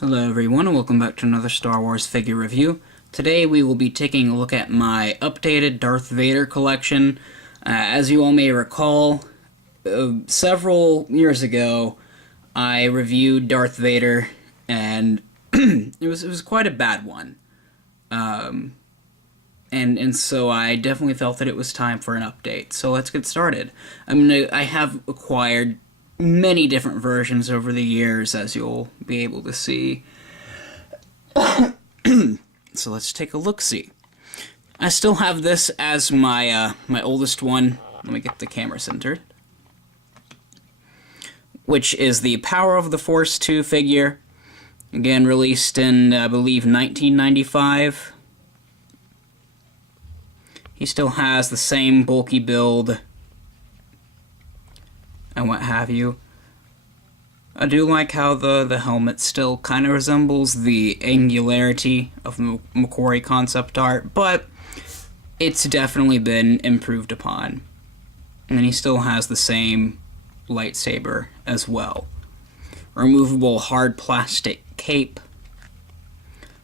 Hello everyone and welcome back to another Star Wars figure review. Today we will be taking a look at my updated Darth Vader collection. As you all may recall, several years ago I reviewed Darth Vader and it was quite a bad one. And so I definitely felt that it was time for an update. So let's get started. I have acquired many different versions over the years, as you'll be able to see. So let's take a look-see. I still have this as my my oldest one. Let me get the camera centered. Which is the Power of the Force 2 figure. Again, released in, I believe, 1995. He still has the same bulky build and what have you. I do like how the helmet still kind of resembles the angularity of the McQuarrie concept art, but it's definitely been improved upon. And he still has the same lightsaber as well. Removable hard plastic cape,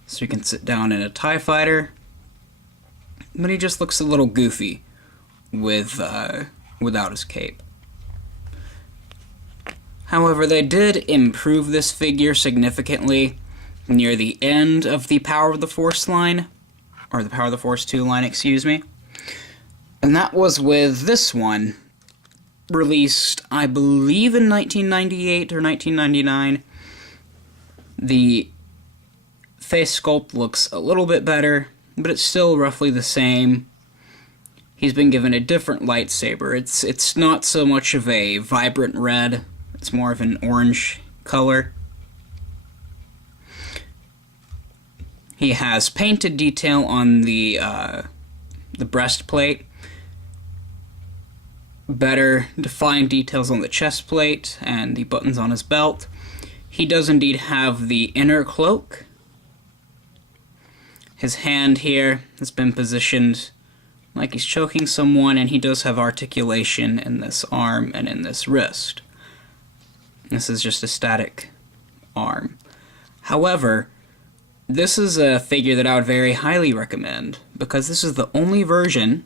so you can sit down in a TIE fighter. But he just looks a little goofy with without his cape. However, they did improve this figure significantly near the end of the Power of the Force line, or the Power of the Force 2 line, excuse me. And that was with this one, released, I believe, in 1998 or 1999. The face sculpt looks a little bit better, but it's still roughly the same. He's been given a different lightsaber. It's not so much of a vibrant red. It's more of an orange color. He has painted detail on the breastplate. Better defined details on the chest plate and the buttons on his belt. He does indeed have the inner cloak. His hand here has been positioned like he's choking someone, and he does have articulation in this arm and in this wrist. This is just a static arm. However, this is a figure that I would very highly recommend, because this is the only version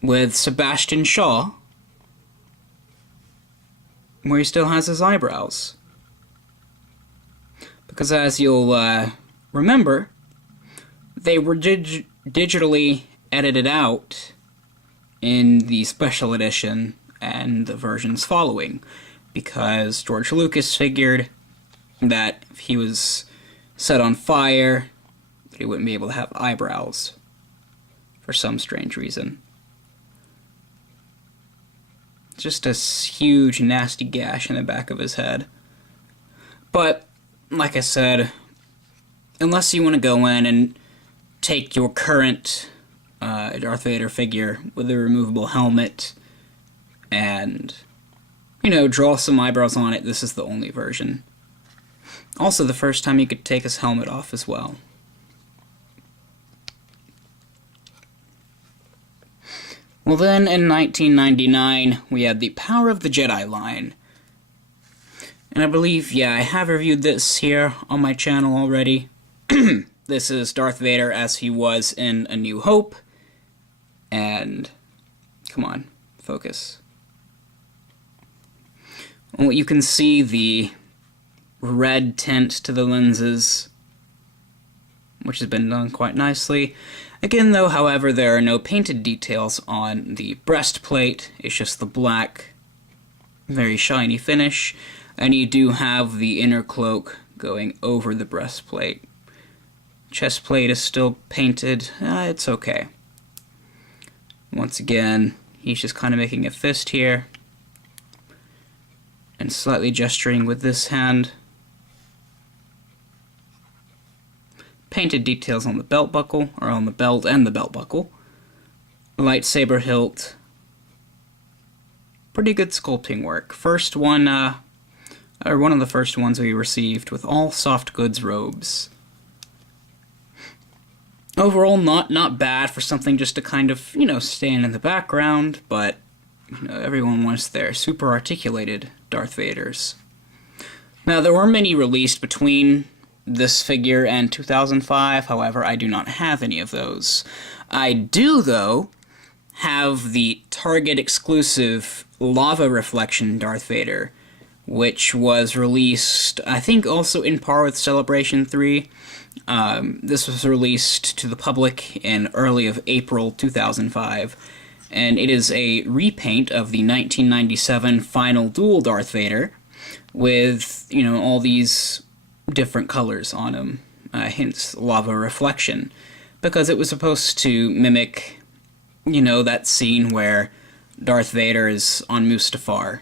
with Sebastian Shaw where he still has his eyebrows. Because as you'll remember, they were digitally edited out in the special edition and the versions following, because George Lucas figured that if he was set on fire, that he wouldn't be able to have eyebrows for some strange reason. Just a huge, nasty gash in the back of his head. But, like I said, unless you want to go in and take your current Darth Vader figure with a removable helmet and, you know, draw some eyebrows on it, this is the only version. Also, the first time you could take his helmet off as well. Well then, in 1999, we had the Power of the Jedi line. And I believe, yeah, I have reviewed this here on my channel already. This is Darth Vader as he was in A New Hope. And, come on, focus. Well, you can see the red tint to the lenses, which has been done quite nicely. Again, though, however, there are no painted details on the breastplate. It's just the black, very shiny finish. And you do have the inner cloak going over the breastplate. Chest plate is still painted. It's okay. Once again, he's just kind of making a fist here and slightly gesturing with this hand. Painted details on the belt buckle, or on the belt and the belt buckle. Lightsaber hilt. Pretty good sculpting work. First one, or one of the first ones we received with all soft goods robes. Overall, not bad for something just to kind of, you know, stand in the background, but, you know, everyone wants their super articulated Darth Vaders. Now, there were many released between this figure and 2005, however, I do not have any of those. I do, though, have the Target exclusive Lava Reflection Darth Vader, which was released, I think, also in par with Celebration 3. This was released to the public in early of April 2005, and it is a repaint of the 1997 Final Duel Darth Vader with, you know, all these different colors on him, hence Lava Reflection, because it was supposed to mimic, you know, that scene where Darth Vader is on Mustafar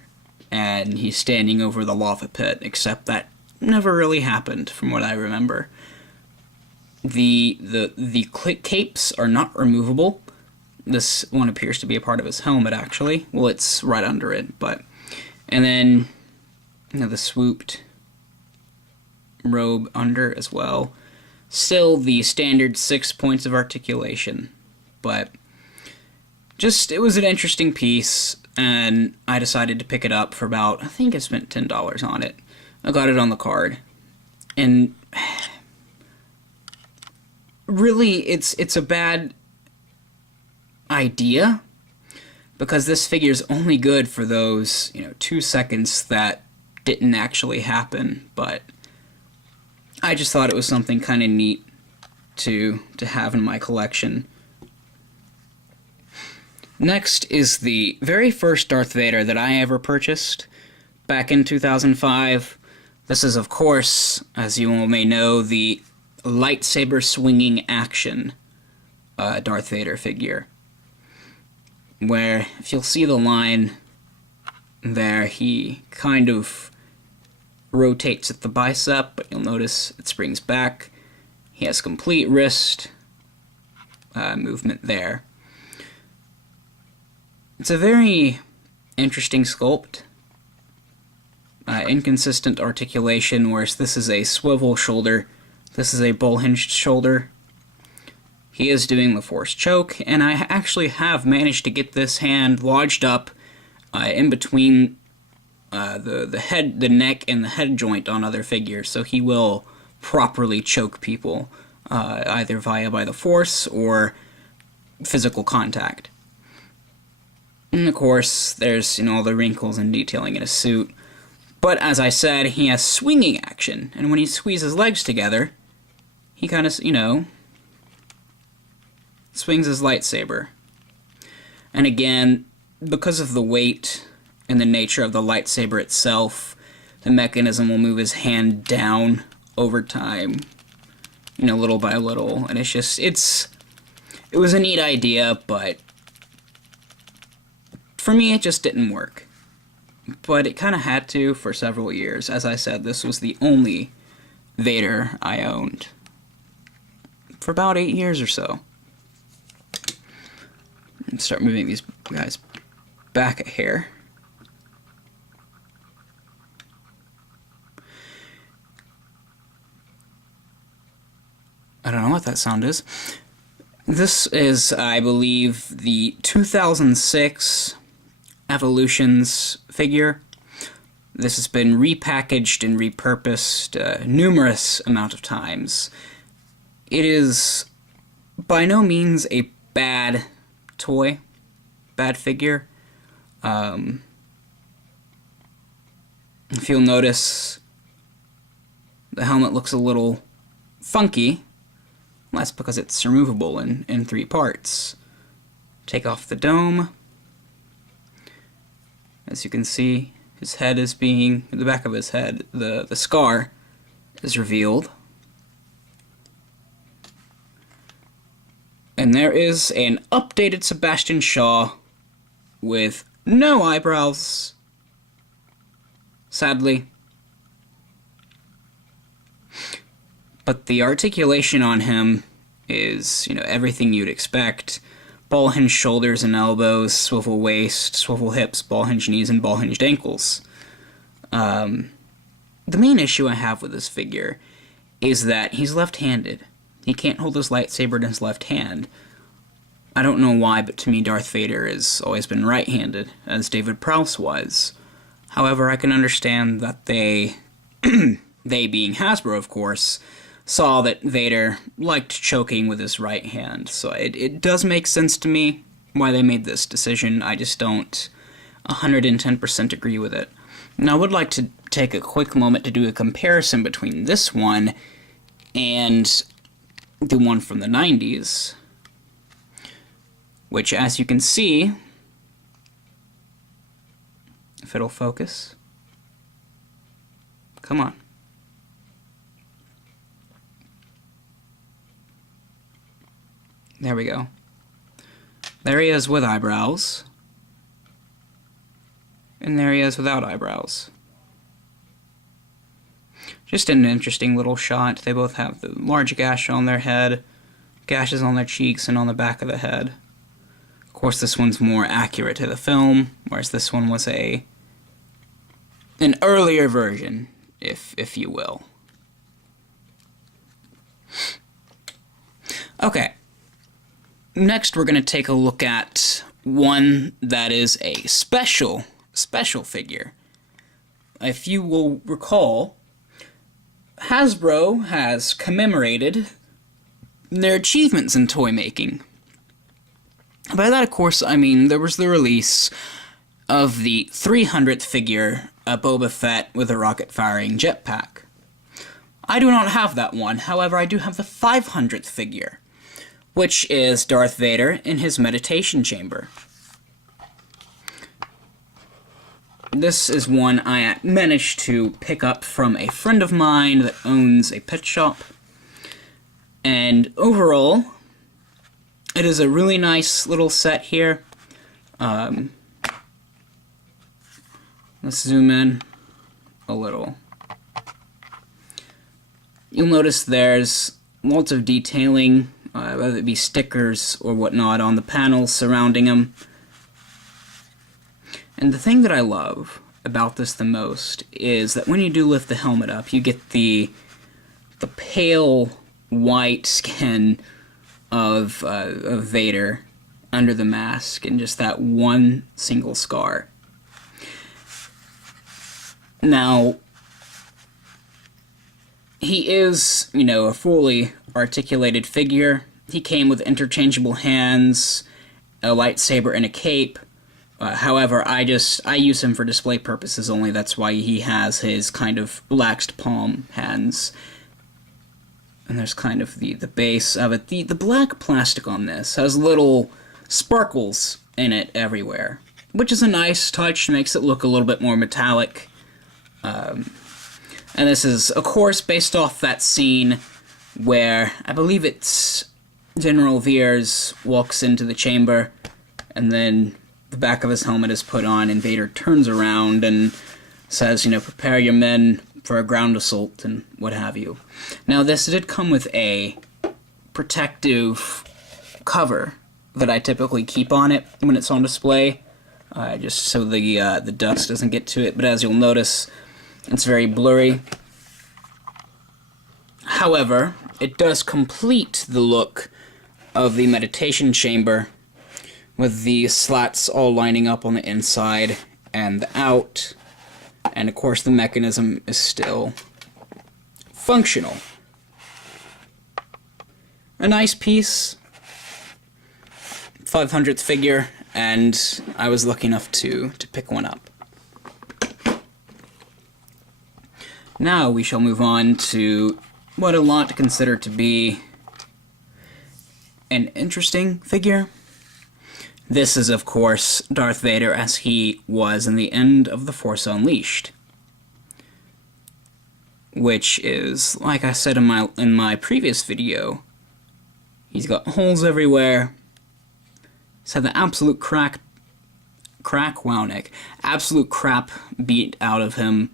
and he's standing over the lava pit, except that never really happened from what I remember. The capes are not removable. This one appears to be a part of his helmet, actually. Well, it's right under it, but... And then, you know, the swooped robe under as well. Still the standard 6 points of articulation, but just, it was an interesting piece, and I decided to pick it up for about, I think I spent $10 on it. I got it on the card, and really, it's a bad idea, because this figure's only good for those, you know, 2 seconds that didn't actually happen, but I just thought it was something kind of neat to have in my collection. Next is the very first Darth Vader that I ever purchased back in 2005. This is, of course, as you all may know, the lightsaber swinging action Darth Vader figure, where, if you'll see the line there, he kind of rotates at the bicep, but you'll notice it springs back. He has complete wrist movement there. It's a very interesting sculpt. Inconsistent articulation, whereas this is a swivel shoulder, this is a bull-hinged shoulder. He is doing the Force choke, and I actually have managed to get this hand lodged up in between the neck and the head joint on other figures, so he will properly choke people, either by the Force or physical contact. And of course, there's, you know, all the wrinkles and detailing in his suit. But as I said, he has swinging action, and when he squeezes legs together, he kind of, you know, swings his lightsaber. And again, because of the weight and the nature of the lightsaber itself, the mechanism will move his hand down over time, you know, little by little, and it's just, it was a neat idea, but for me, it just didn't work. But it kind of had to for several years. As I said, this was the only Vader I owned for about 8 years or so. Let's start moving these guys back a hair. I don't know what that sound is. This is, I believe, the 2006 Evolutions figure. This has been repackaged and repurposed numerous amount of times. It is by no means a bad toy, bad figure. If you'll notice, the helmet looks a little funky. Well, that's because it's removable in 3 parts. Take off the dome. As you can see, his head is the back of his head, the scar is revealed. And there is an updated Sebastian Shaw with no eyebrows, sadly. But the articulation on him is, you know, everything you'd expect. Ball-hinged shoulders and elbows, swivel waist, swivel hips, ball-hinged knees, and ball-hinged ankles. The main issue I have with this figure is that he's left-handed. He can't hold his lightsaber in his left hand. I don't know why, but to me Darth Vader has always been right-handed, as David Prowse was. However, I can understand that they they being Hasbro, of course, saw that Vader liked choking with his right hand. So it does make sense to me why they made this decision. I just don't 110% agree with it. Now, I would like to take a quick moment to do a comparison between this one and the one from the 90s, which, as you can see, if it'll focus, come on. There we go. There he is with eyebrows. And there he is without eyebrows. Just an interesting little shot. They both have the large gash on their head, gashes on their cheeks, and on the back of the head. Of course, this one's more accurate to the film, whereas this one was an earlier version, if you will. Okay. Next, we're going to take a look at one that is a special figure. If you will recall, Hasbro has commemorated their achievements in toy making. By that, of course, I mean there was the release of the 300th figure, a Boba Fett with a rocket-firing jetpack. I do not have that one, however, I do have the 500th figure, which is Darth Vader in his meditation chamber. This is one I managed to pick up from a friend of mine that owns a pet shop. And overall, it is a really nice little set here. Let's zoom in a little. You'll notice there's lots of detailing, whether it be stickers or whatnot, on the panels surrounding him. And the thing that I love about this the most is that when you do lift the helmet up, you get the pale white skin of Vader under the mask, and just that one single scar. Now, he is, a fully articulated figure. He came with interchangeable hands, a lightsaber, and a cape. However, I use him for display purposes only. That's why he has his kind of relaxed palm hands. And there's kind of the base of it. The black plastic on this has little sparkles in it everywhere, which is a nice touch, makes it look a little bit more metallic. And this is, of course, based off that scene where I believe it's General Veers walks into the chamber, and then the back of his helmet is put on, and Vader turns around and says, prepare your men for a ground assault and what have you. Now, this did come with a protective cover that I typically keep on it when it's on display, just so the dust doesn't get to it, but as you'll notice, it's very blurry. However, it does complete the look of the meditation chamber, with the slats all lining up on the inside and the out, and of course the mechanism is still functional. A nice piece, 500th figure, and I was lucky enough to pick one up. Now we shall move on to what a lot to consider to be an interesting figure. This is, of course, Darth Vader as he was in the end of The Force Unleashed, which is, like I said in my previous video, he's got holes everywhere. He's had the absolute absolute crap beat out of him.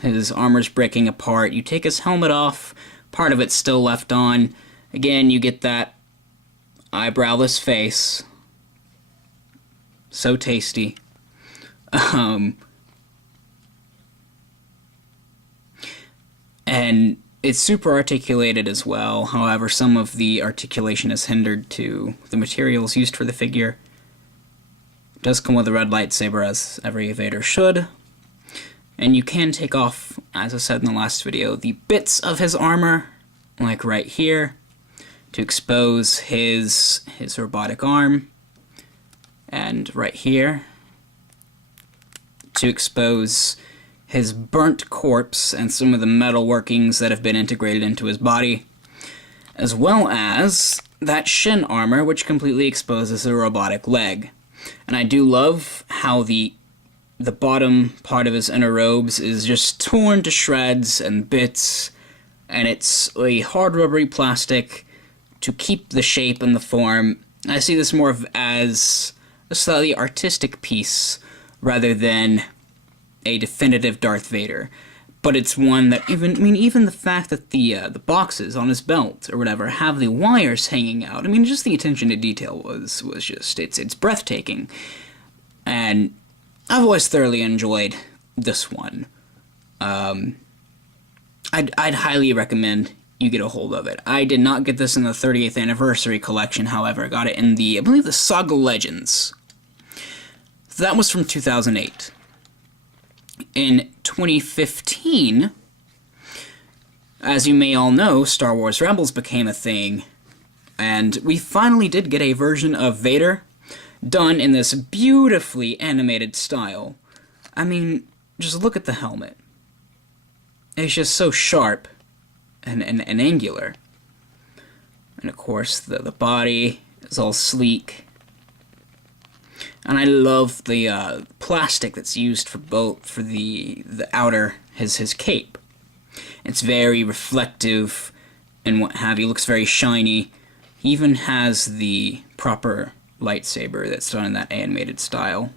His armor's breaking apart. You take his helmet off, part of it's still left on. Again, you get that eyebrowless face. So tasty. And it's super articulated as well. However, some of the articulation is hindered to the materials used for the figure. It does come with a red lightsaber, as every Vader should. And you can take off, as I said in the last video, the bits of his armor, like right here, to expose his robotic arm, and right here to expose his burnt corpse and some of the metal workings that have been integrated into his body, as well as that shin armor, which completely exposes the robotic leg. And I do love how the bottom part of his inner robes is just torn to shreds and bits, and it's a hard rubbery plastic to keep the shape and the form. I see this more as a slightly artistic piece rather than a definitive Darth Vader. But it's one that even the fact that the boxes on his belt or whatever have the wires hanging out, just the attention to detail was just, it's breathtaking. And I've always thoroughly enjoyed this one. I'd highly recommend you get a hold of it. I did not get this in the 30th anniversary collection, however. I got it in I believe the Saga Legends. So that was from 2008. In 2015, as you may all know, Star Wars Rebels became a thing, and we finally did get a version of Vader done in this beautifully animated style. Just look at the helmet. It's just so sharp and angular. And of course, the body is all sleek. And I love the plastic that's used for the outer, his cape. It's very reflective and what have you. Looks very shiny. He even has the proper lightsaber that's done in that animated style.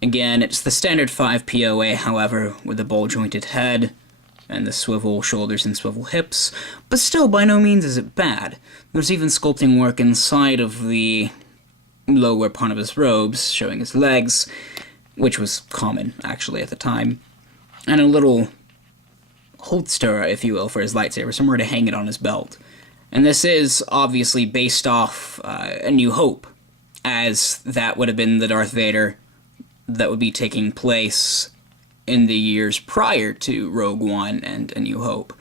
Again, it's the standard 5 POA, however, with the bowl-jointed head and the swivel shoulders and swivel hips, but still, by no means is it bad. There's even sculpting work inside of the lower part of his robes, showing his legs, which was common, actually, at the time, and a little holster, if you will, for his lightsaber, somewhere to hang it on his belt. And this is obviously based off A New Hope, as that would have been the Darth Vader that would be taking place in the years prior to Rogue One and A New Hope.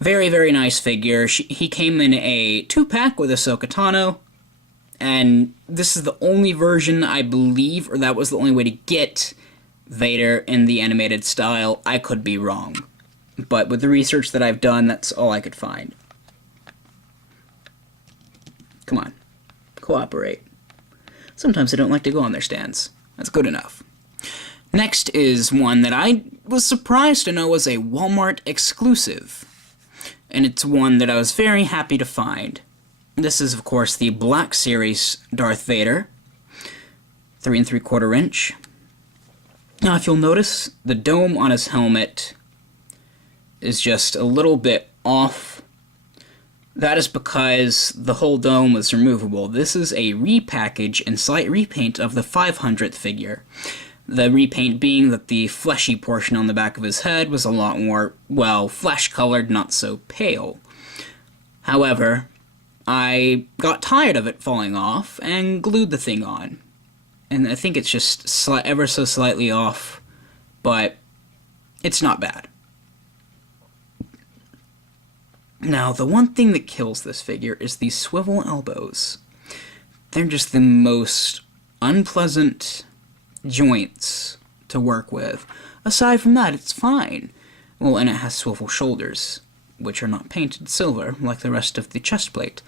Very, very nice figure. He came in a 2-pack with Ahsoka Tano, and this is the only version, I believe, or that was the only way to get Vader in the animated style. I could be wrong, but with the research that I've done, that's all I could find. Come on, cooperate. Sometimes I don't like to go on their stands. That's good enough. Next is one that I was surprised to know was a Walmart exclusive, and it's one that I was very happy to find. This is, of course, the Black Series Darth Vader, 3 3/4 inch. Now, if you'll notice, the dome on his helmet is just a little bit off. That is because the whole dome was removable. This is a repackage and slight repaint of the 500th figure. The repaint being that the fleshy portion on the back of his head was a lot more, well, flesh-colored, not so pale. However, I got tired of it falling off and glued the thing on. And I think it's just ever so slightly off, but it's not bad. Now, the one thing that kills this figure is the swivel elbows. They're just the most unpleasant joints to work with. Aside from that, it's fine. Well, and it has swivel shoulders, which are not painted silver like the rest of the chest plate.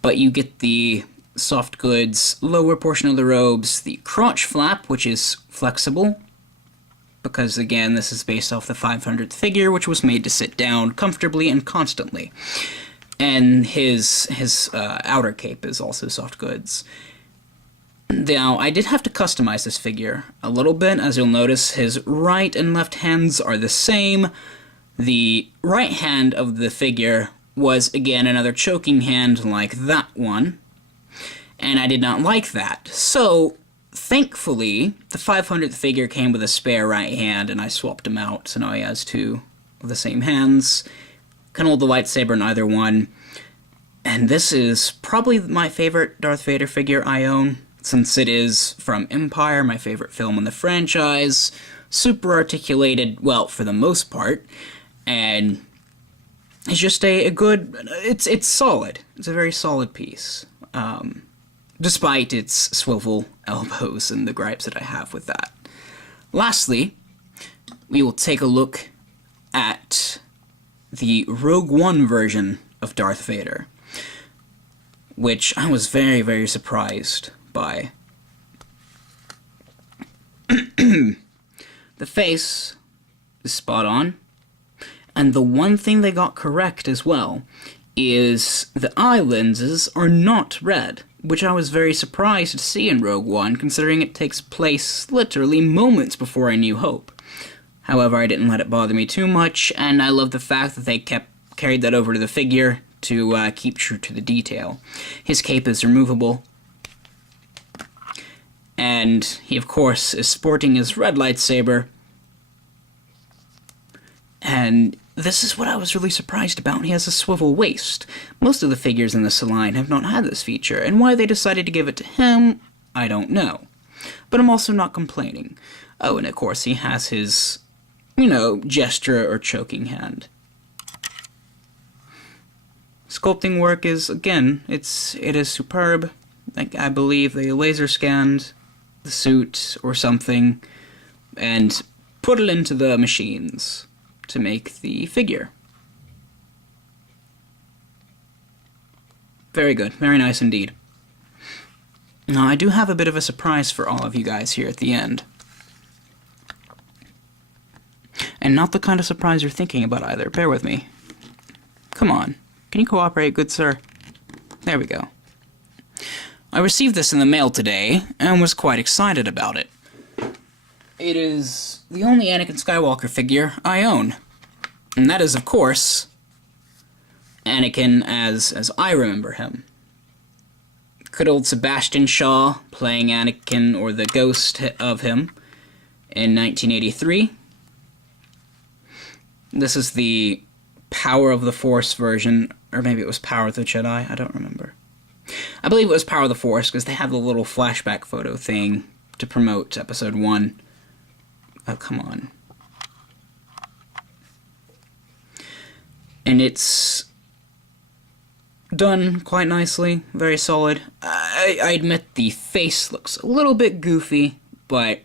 But you get the soft goods lower portion of the robes, the crotch flap, which is flexible, because again, this is based off the 500th figure, which was made to sit down comfortably and constantly. And his outer cape is also soft goods. Now, I did have to customize this figure a little bit. As you'll notice, his right and left hands are the same. The right hand of the figure was, again, another choking hand like that one, and I did not like that. So, thankfully, the 500th figure came with a spare right hand, and I swapped him out, so now he has 2 of the same hands. Can hold the lightsaber in either one. And this is probably my favorite Darth Vader figure I own, since it is from Empire, my favorite film in the franchise. super articulated, well, for the most part, and it's just a good, it's solid. It's a very solid piece, despite its swivel elbows and the gripes that I have with that. Lastly, we will take a look at the Rogue One version of Darth Vader, which I was very, very surprised by. The face is spot on, and the one thing they got correct as well is the eye lenses are not red, which I was very surprised to see in Rogue One, considering it takes place literally moments before A New Hope. However, I didn't let it bother me too much, and I love the fact that they carried that over to the figure to keep true to the detail. His cape is removable, and he, of course, is sporting his red lightsaber, and this is what I was really surprised about. He has a swivel waist. Most of the figures in this line have not had this feature, and why they decided to give it to him, I don't know. But I'm also not complaining. Oh, and of course he has his, gesture or choking hand. Sculpting work is, again, it is superb. I believe they laser scanned the suit or something and put it into the machines to make the figure. Very good. Very nice indeed. Now, I do have a bit of a surprise for all of you guys here at the end. And not the kind of surprise you're thinking about either. Bear with me. Come on. Can you cooperate, good sir? There we go. I received this in the mail today, and was quite excited about it. It is the only Anakin Skywalker figure I own. And that is, of course, Anakin as I remember him. Good old Sebastian Shaw playing Anakin, or the ghost of him, in 1983. This is the Power of the Force version, or maybe it was Power of the Jedi, I don't remember. I believe it was Power of the Force, because they have the little flashback photo thing to promote Episode 1. Oh, come on. And it's done quite nicely, very solid. I admit the face looks a little bit goofy, but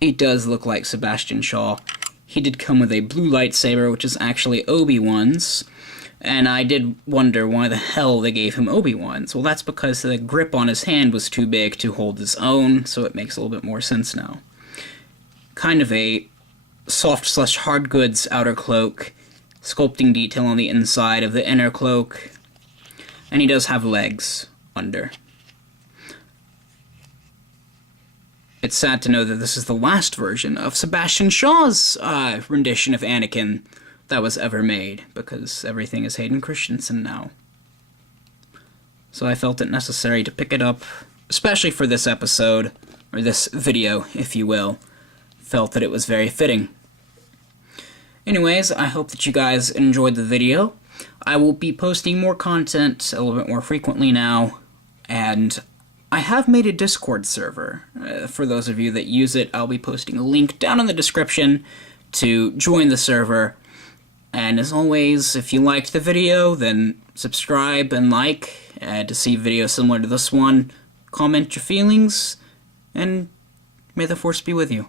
it does look like Sebastian Shaw. He did come with a blue lightsaber, which is actually Obi-Wan's, and I did wonder why the hell they gave him Obi-Wan's. Well, that's because the grip on his hand was too big to hold his own, so it makes a little bit more sense now. Kind of a soft/hard goods outer cloak, sculpting detail on the inside of the inner cloak, and he does have legs under. It's sad to know that this is the last version of Sebastian Shaw's rendition of Anakin that was ever made, because everything is Hayden Christensen now. So I felt it necessary to pick it up, especially for this episode, or this video, if you will. Felt that it was very fitting. Anyways, I hope that you guys enjoyed the video. I will be posting more content a little bit more frequently now, and I have made a Discord server. For those of you that use it, I'll be posting a link down in the description to join the server. And as always, if you liked the video, then subscribe and like to see videos similar to this one. Comment your feelings, and may the Force be with you.